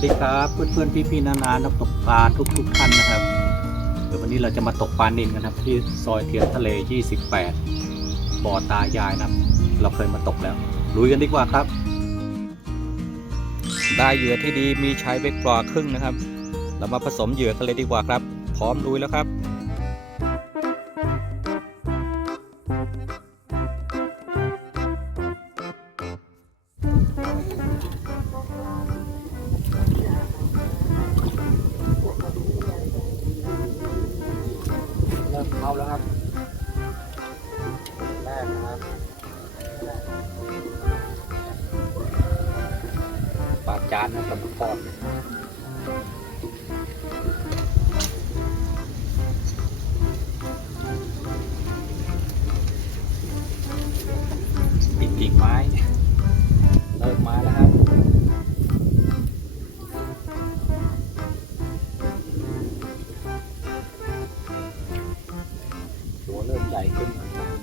วัสดีครับเพื่อนๆพี่ๆนานานักตกปลาทุกๆท่านนะครับเดี๋ยววันนี้เราจะมาตกปลานิลกันครับ ที่ซอยเทียนทะเล 28 บ่อตายายนะเราเคยมาตกแล้วลุยกันดีกว่าครับ ได้เหยื่อที่ดีมีใช้เบกปลาครึ่งนะครับ เรามาผสมเหยื่อกันเลยดีกว่าครับ พร้อมลุยแล้วครับ ตัวเริ่มใหญ่ขึ้น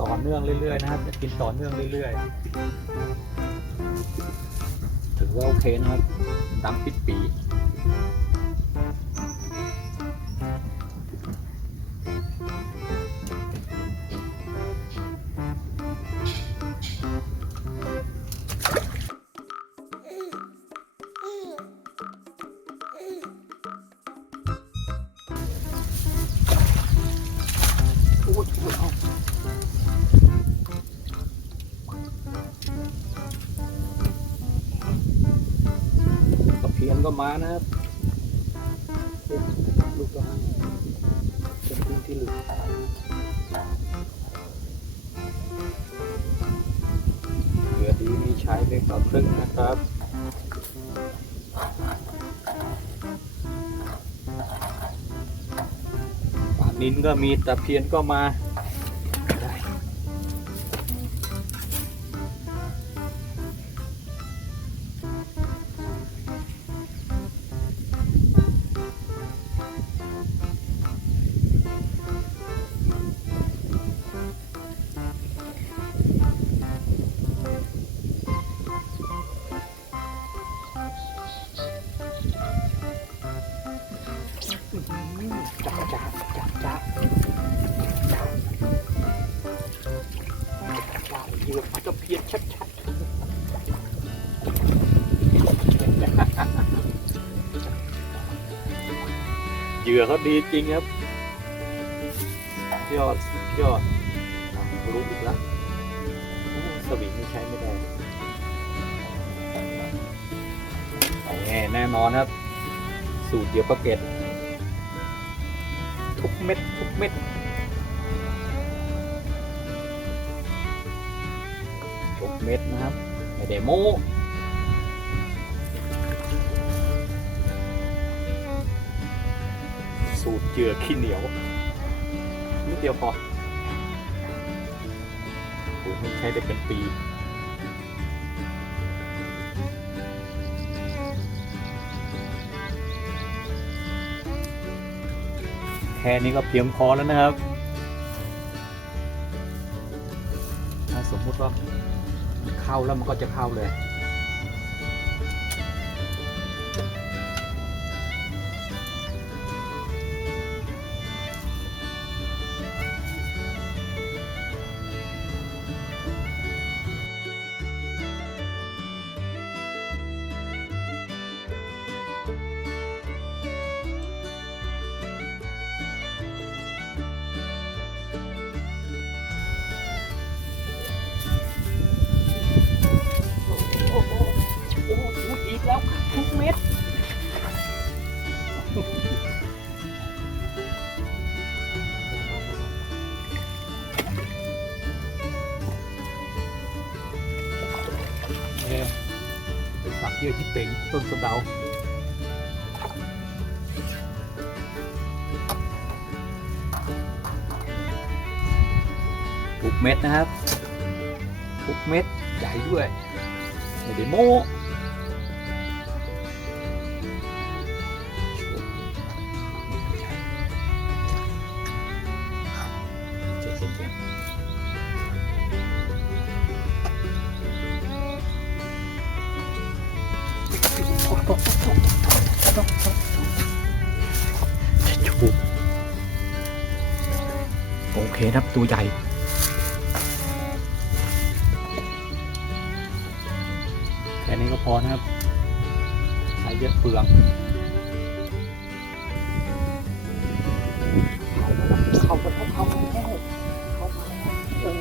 ต่อเนื่องเรื่อยๆนะครับจะกินต่อเนื่องเรื่อยๆ ถือว่าโอเคนะครับดังปิดปี รียนก็มานะครับลูกกระหังเป็นพื้นที่ลึกเหลือดีมีใช้ไปต่อครึ่งนะครับปานินก็มีตะเพียนก็มา ตะเพียนชัดๆเหยื่อเขาดีจริงครับ ยอดยอดรู้อีกแล้วสวิงนี่ใช้ไม่ได้แน่แน่นอนครับ สูตรเดียวปลาเก็ตทุกเม็ด ทุกเม็ด เม็ดนะครับไม่ได้โม้สูตรเจือขี้เหนียวนิดเดียวพอโอ้ไม่ใช้ได้เป็นปีแค่นี้ก็เพียงพอแล้วนะครับ สมมุติว่า เข้าแล้วมันก็จะเข้าเลย เนี่ยเยื่อที่เป่งต้นสะเดาทุกเม็ดนะครับทุกเม็ดใหญ่ด้วยไม่ได้โม้ เคครับตัวใหญ่ แค่นี้ก็พอนะครับใช้เยอะเปลืองเข้ามาแล้วเข้ามาแล้วเข้ามาแล้วเออ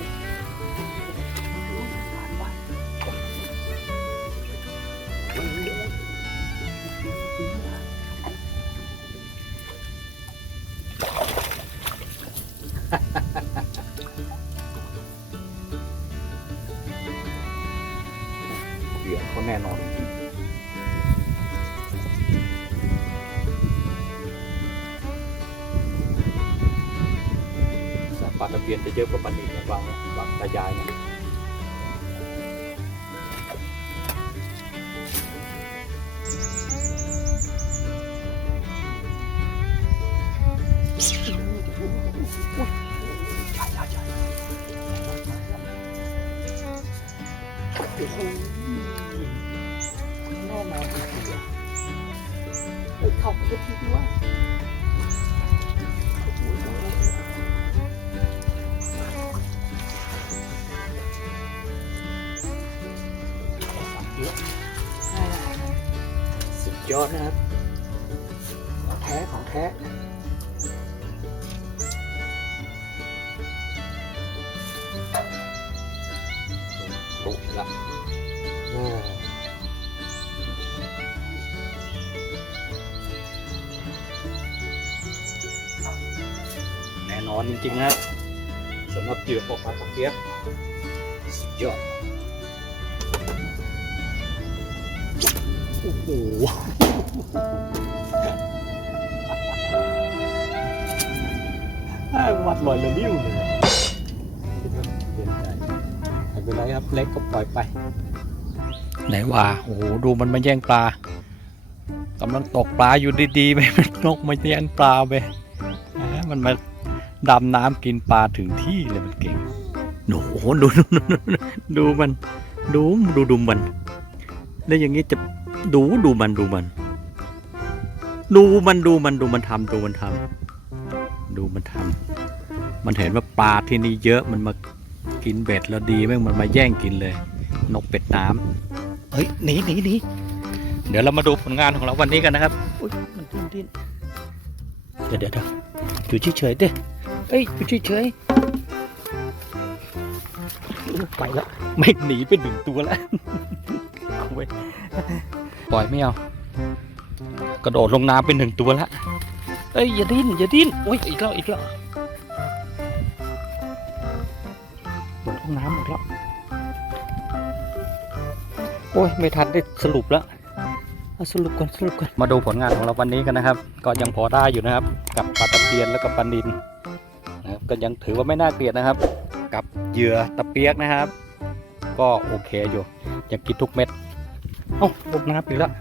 ปลาตะเพียนจะเยอะกว่าปลานิลนะบางบางตายายนะใช่ใช่ใช่โอ้โหน่นอนจริงๆอะเฮ้ยเข้าไปสักทีดีวะ สุดยอดนะครับของแท้ของแท้ตุละแน่นอนจริงๆนะสำหรับเหยื่อปกปลาตะเพียบสุดยอด โอ้โหวัดลอยละนิ้วเลยเปลี่ยนใจไม่เป็นไรครับเล็กก็ปล่อยไป ไหนว่าโอ้โหดูมันมาแย่งปลากำลังตกปลาอยู่ดีๆไปนนกมาแย่งปลาไปมันมาดำน้ำกินปลาถึงที่เลยมันเก่งโอ้โหดูดูดูดูดูมันดูดูดูมัน แล้วอย่างนี้จะ ดูดูมันดูมัน ดูมันดูมันดูมันทำดูมันทำดูมันทำมันเห็นว่าปลาที่นี่เยอะมันมากินเบ็ดแล้วดีแม่งมันมาแย่งกินเลย นกเป็ดน้ำเฮ้ยหนีหนีหนีเดี๋ยวเรามาดูผลงานของเราวันนี้กันนะครับอุ้ยมันดิ้นดิ้นเดี๋ยวเดี๋ยวเดี๋ยวอยู่เฉยๆเด้เอ้ยอยู่เฉยๆไปแล้วไม่หนีไปหนึ่งตัวแล้วเอาไว้ ปล่อยไม่เอา กระโดดลงน้ำเป็นหนึ่งตัวแล้วเอ้ยอย่าดิ้นอย่าดิ้นโอ้ยอีกแล้วอีกแล้วหมดห้องน้ำหมดแล้วโอ้ยไม่ทันได้สรุปแล้วสรุปก่อนสรุปก่อนมาดูผลงานของเราวันนี้กันนะครับ ก็ยังพอได้อยู่นะครับ กับปลาตะเพียนแล้วก็ปลานินนะครับก็ยังถือว่าไม่น่าเกลียดนะครับ กับเหยื่อตะเปียกนะครับ ก็โอเคอยู่ยังกินทุกเม็ด เอ้าลงน้ำอีกแล้ว